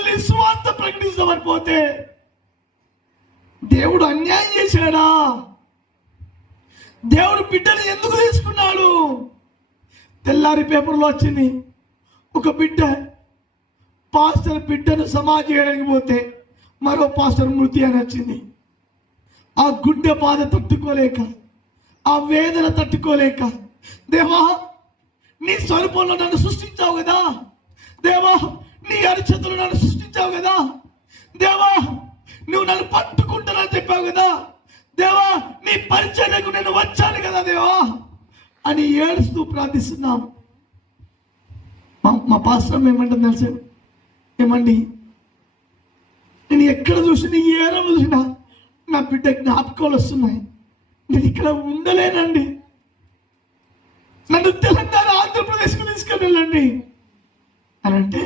వెళ్ళి సువార్త ప్రకటిస్తామని పోతే దేవుడు అన్యాయం చేశాడా? దేవుడు బిడ్డను ఎందుకు తీసుకున్నాడు? తెల్లారి పేపర్లో వచ్చింది, ఒక బిడ్డ పాస్టర్ బిడ్డను సమాధి చేయడానికి పోతే మరో పాస్టర్ మృతి అని వచ్చింది. ఆ గుడ్డె బాధ తట్టుకోలేక, ఆ వేదన తట్టుకోలేక, దేవా నీ స్వరూపంలో నన్ను సృష్టించావు కదా, దేవా నీ అరిచేతులు నన్ను సృష్టించావు కదా, దేవా నువ్వు నన్ను పట్టుకుంటానని చెప్పావు కదా, దేవా నీ పరిచర్యకు నేను వచ్చాను కదా దేవా అని ఏడుస్తూ ప్రార్థిస్తున్నాం. మా పాస్టర్ ఏమంటుంది తెలుసా? ఏమండి, నేను ఎక్కడ చూసినా ఏ రోజు చూసినా నా బిడ్డ జ్ఞాపకాలు వస్తున్నాయి, నేను ఇక్కడ ఉండలేనండి, నన్ను తెలంగాణ ఆంధ్రప్రదేశ్కు తీసుకెళ్ళండి అని అంటే